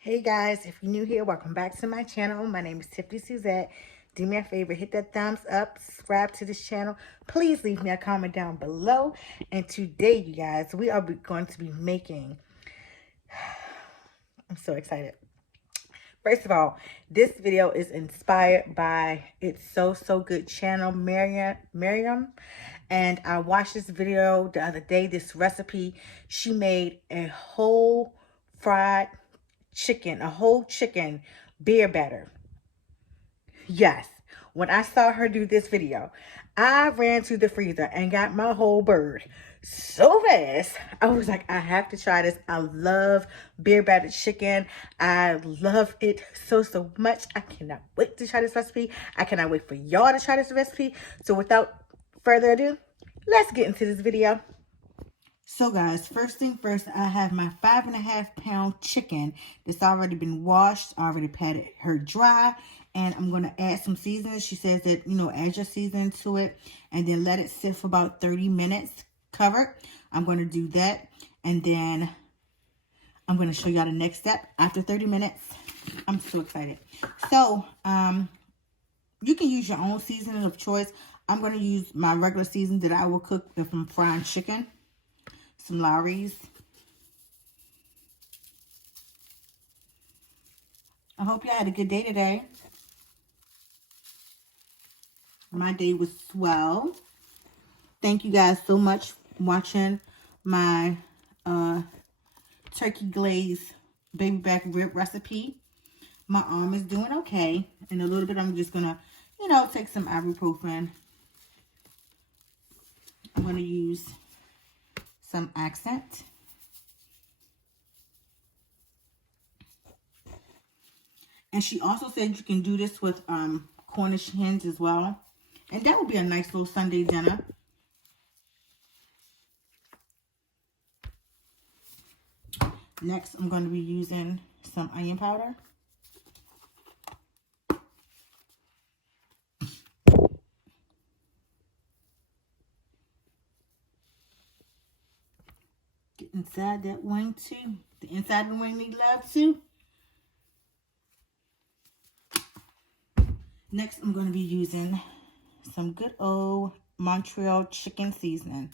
Hey guys, if you're new here, welcome back to my channel. My name is Tiffany Suzette. Do me a favor, hit that thumbs up, subscribe to this channel. Please leave me a comment down below. And today, you guys, we are going to be making, I'm so excited. First of all, this video is inspired by It's So Good channel, Miriam. And I watched this video the other day, this recipe. She made a whole fried chicken, a whole chicken beer batter. Yes, when I saw her do this video, I ran to the freezer and got my whole bird so fast. I was like, I have to try this. I love beer battered chicken. I love it so much. I cannot wait to try this recipe. I cannot wait for y'all to try this recipe. So without further ado, let's get into this video. So guys, first thing first, I have my 5.5-pound chicken that's already been washed, already patted her dry, and I'm going to add some seasoning. She says that, add your seasoning to it and then let it sit for about 30 minutes covered. I'm going to do that, and then I'm going to show y'all the next step after 30 minutes. I'm so excited. So, you can use your own seasoning of choice. I'm going to use my regular seasoning that I will cook if I'm frying chicken. Some Lawry's. I hope y'all had a good day today. My day was swell. Thank you guys so much for watching my turkey glaze baby back rib recipe. My arm is doing okay. In a little bit, I'm just going to, take some ibuprofen. I'm going to use some accent. And she also said you can do this with Cornish hens as well. And that would be a nice little Sunday dinner. Next, I'm going to be using some onion powder. Get inside that wing too. The inside of the wing need love too. Next, I'm going to be using some good old Montreal chicken seasoning.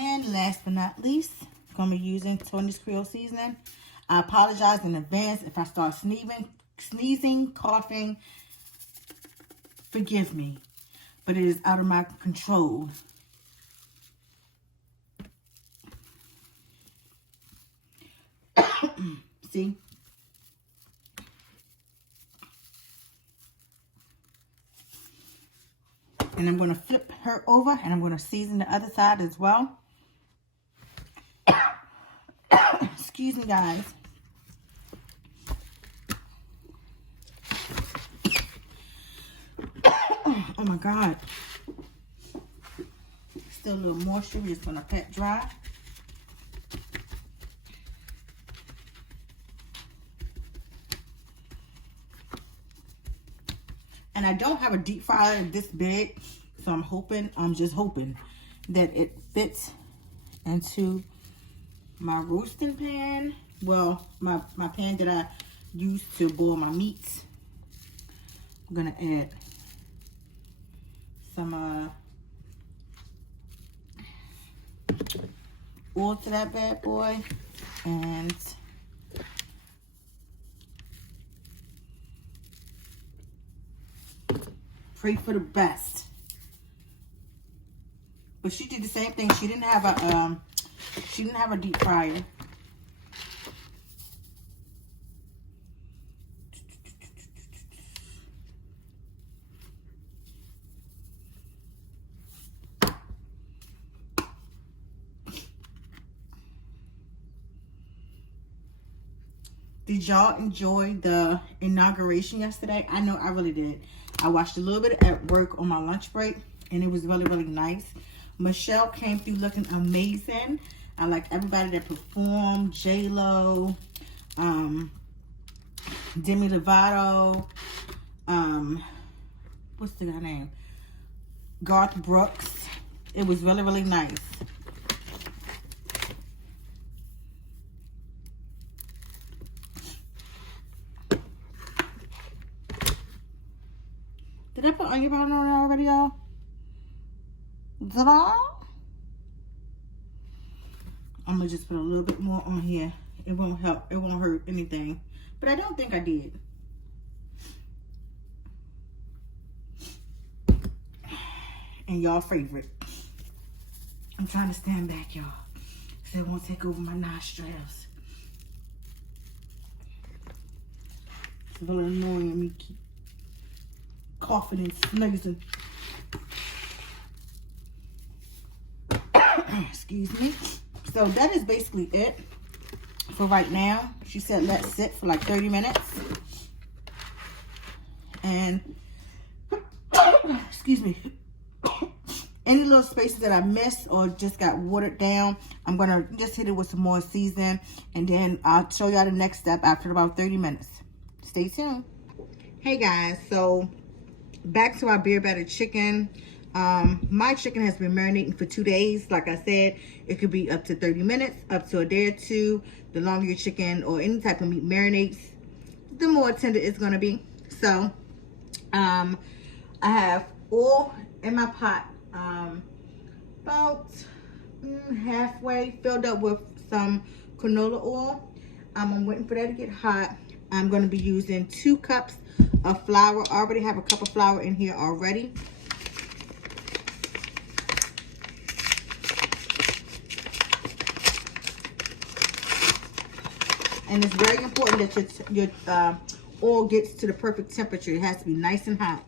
And last but not least, I'm going to be using Tony's Creole seasoning. I apologize in advance if I start sneezing, coughing. Forgive me, but it is out of my control. See? And I'm going to flip her over and I'm going to season the other side as well. Excuse me, guys. Oh my God. Still a little moisture. We're just going to pat dry. And I don't have a deep fryer this big, so I'm just hoping that it fits into my roasting pan. Well, my pan that I use to boil my meats. I'm gonna add some oil to that bad boy, and pray for the best. But she did the same thing. She didn't have a deep fryer. Did y'all enjoy the inauguration yesterday? I know I really did. I watched a little bit at work on my lunch break, and it was really nice. Michelle came through looking amazing. I like everybody that performed. J-Lo, Demi Lovato, what's the guy name? Garth Brooks. It was really, really nice. Did I put onion powder on it already, y'all? Did I? I'm gonna just put a little bit more on here. It won't help. It won't hurt anything. But I don't think I did. And y'all favorite. I'm trying to stand back, y'all, so it won't take over my nostrils. It's really annoying me keep coughing and sneezing. Excuse me. So that is basically it for right now. She said let's sit for like 30 minutes. And excuse me. Any little spaces that I missed or just got watered down, I'm going to just hit it with some more season. And then I'll show y'all the next step after about 30 minutes. Stay tuned. Hey guys, so back to our beer battered chicken. My chicken has been marinating for 2 days. Like I said, it could be up to 30 minutes, up to a day or two. The longer your chicken or any type of meat marinates, the more tender it's going to be. So I have oil in my pot, about halfway filled up with some canola oil. I'm waiting for that to get hot. I'm going to be using 2 cups of flour. I already have a cup of flour in here already. And it's very important that your oil gets to the perfect temperature. It has to be nice and hot.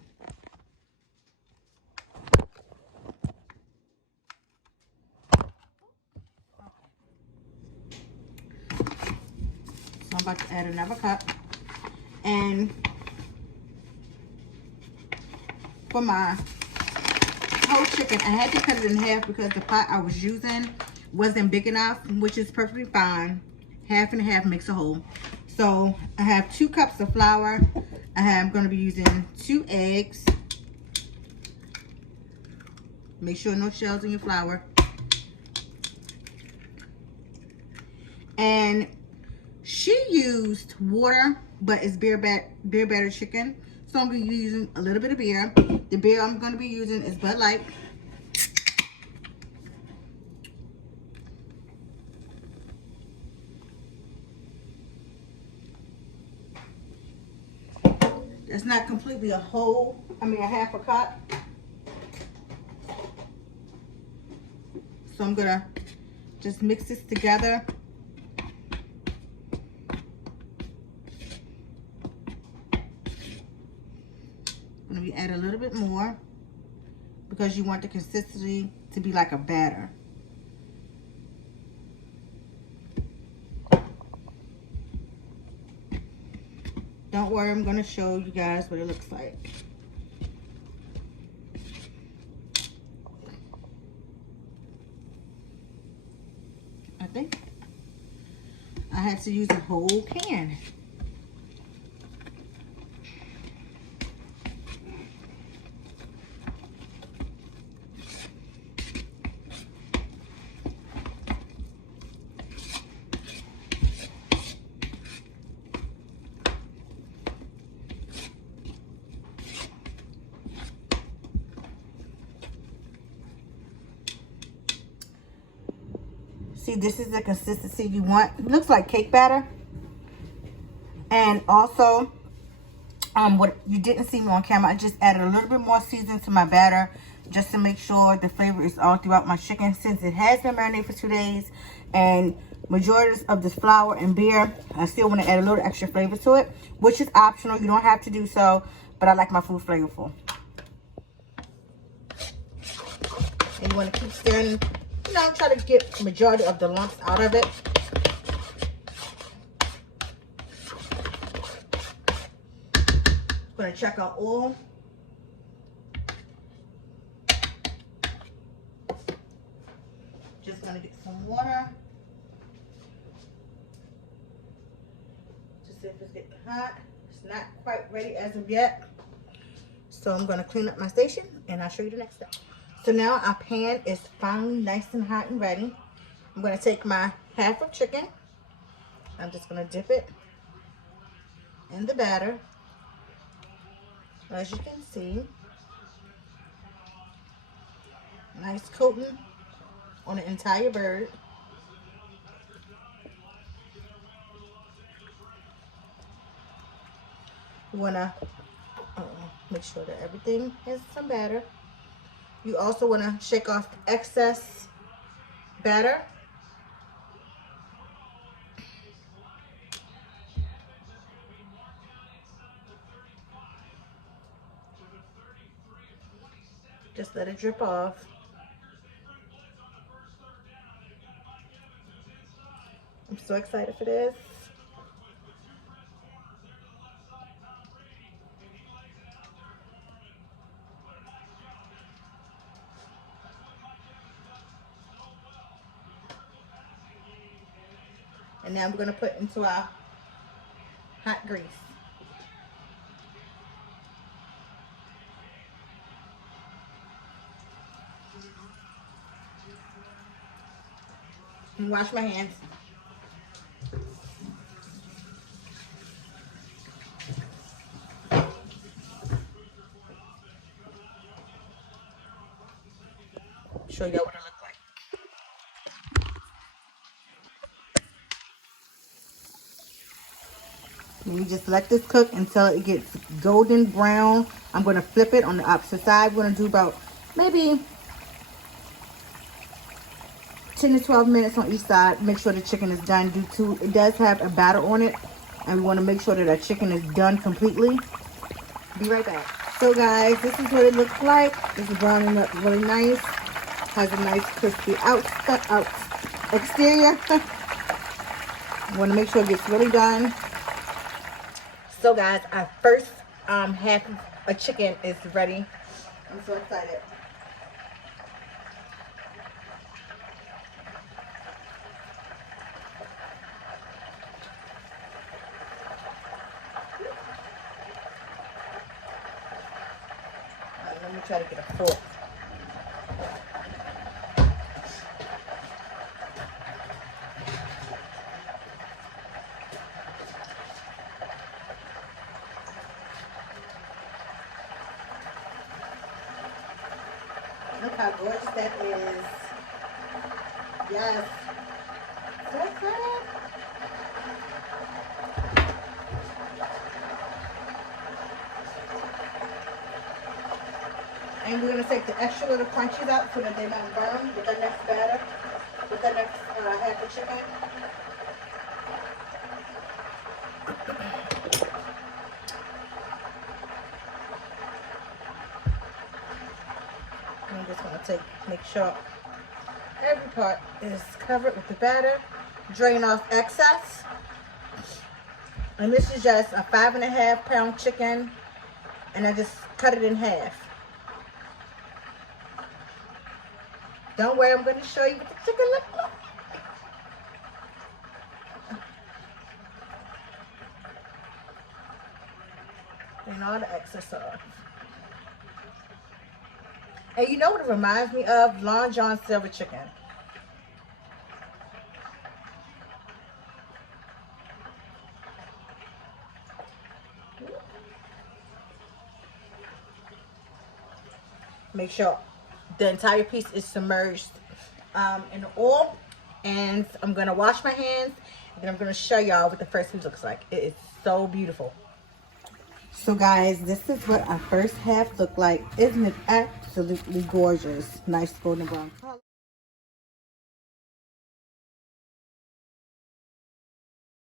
So I'm about to add another cup. And for my whole chicken, I had to cut it in half because the pot I was using wasn't big enough, which is perfectly fine. Half and half makes a whole. So I have 2 cups of flour. I'm going to be using 2 eggs. Make sure no shells in your flour. And she used water, but it's beer battered chicken. So I'm going to be using a little bit of beer. The beer I'm going to be using is Bud Light. It's not completely a half a cup. So I'm gonna just mix this together. I'm gonna add a little bit more because you want the consistency to be like a batter. Don't worry, I'm gonna show you guys what it looks like. I think I had to use a whole can. See, this is the consistency you want. It looks like cake batter. And also, what you didn't see me on camera, I just added a little bit more seasoning to my batter just to make sure the flavor is all throughout my chicken, since it has been marinated for 2 days. And majority of this flour and beer, I still want to add a little extra flavor to it, which is optional. You don't have to do so, but I like my food flavorful. And you want to keep stirring. You know, try to get the majority of the lumps out of it. I'm going to check our oil. Just going to get some water. Just See if it's getting hot. It's not quite ready as of yet. So I'm going to clean up my station and I'll show you the next step. So now our pan is finally nice and hot and ready. I'm going to take my half of chicken. I'm just going to dip it in the batter. As you can see, nice coating on the entire bird. You want to make sure that everything has some batter. You also want to shake off excess batter. Just let it drip off. I'm so excited for this. And now we're going to put into our hot grease. And wash my hands. Show y'all what it looks like. You just let this cook until it gets golden brown. I'm going to flip it on the opposite side. We're going to do about maybe 10 to 12 minutes on each side. Make sure the chicken is done. It does have a batter on it, and we want to make sure that our chicken is done completely. Be right back. So guys, this is what it looks like. This is browning up really nice. Has a nice crispy exterior. You want to make sure it gets really done. So guys, our first half of a chicken is ready. I'm so excited. Let me try to get a fork. Look how gorgeous that is. Yes. So excited. And we're going to take the extra little crunchies out so that they don't burn with the next batter, with the next half of chicken. I'm just going to make sure every part is covered with the batter. Drain off excess. And this is just a 5.5 pound chicken, and I just cut it in half. Don't worry, I'm going to show you what the chicken looks like. And all the excess off. And you know what it reminds me of? Long John Silver chicken. Make sure the entire piece is submerged in the oil. And I'm going to wash my hands. And then I'm going to show y'all what the first piece looks like. It is so beautiful. So guys, this is what our first half looked like. Isn't it absolutely gorgeous? Nice golden brown color.